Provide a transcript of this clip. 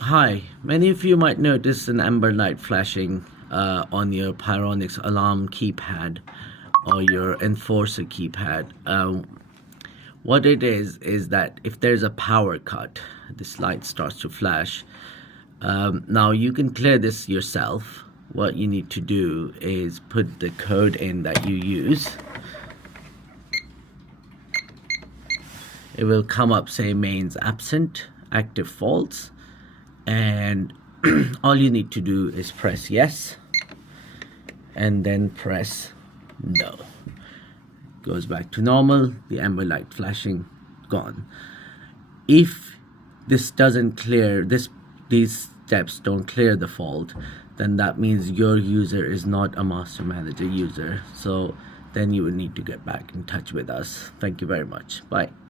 Hi, many of you might notice an amber light flashing on your Pyronix alarm keypad or your Enforcer keypad. What it is that if there's a power cut, this light starts to flash. Now you can clear this yourself. What you need to do is put the code in that you use. It will come up say mains absent, active false, and all you need to do is press yes and then press no. Goes back to normal, the amber light flashing gone. If this doesn't clear, these steps don't clear the fault, then that means your user is not a master manager user. So then you would need to get back in touch with us. Thank you very much. Bye.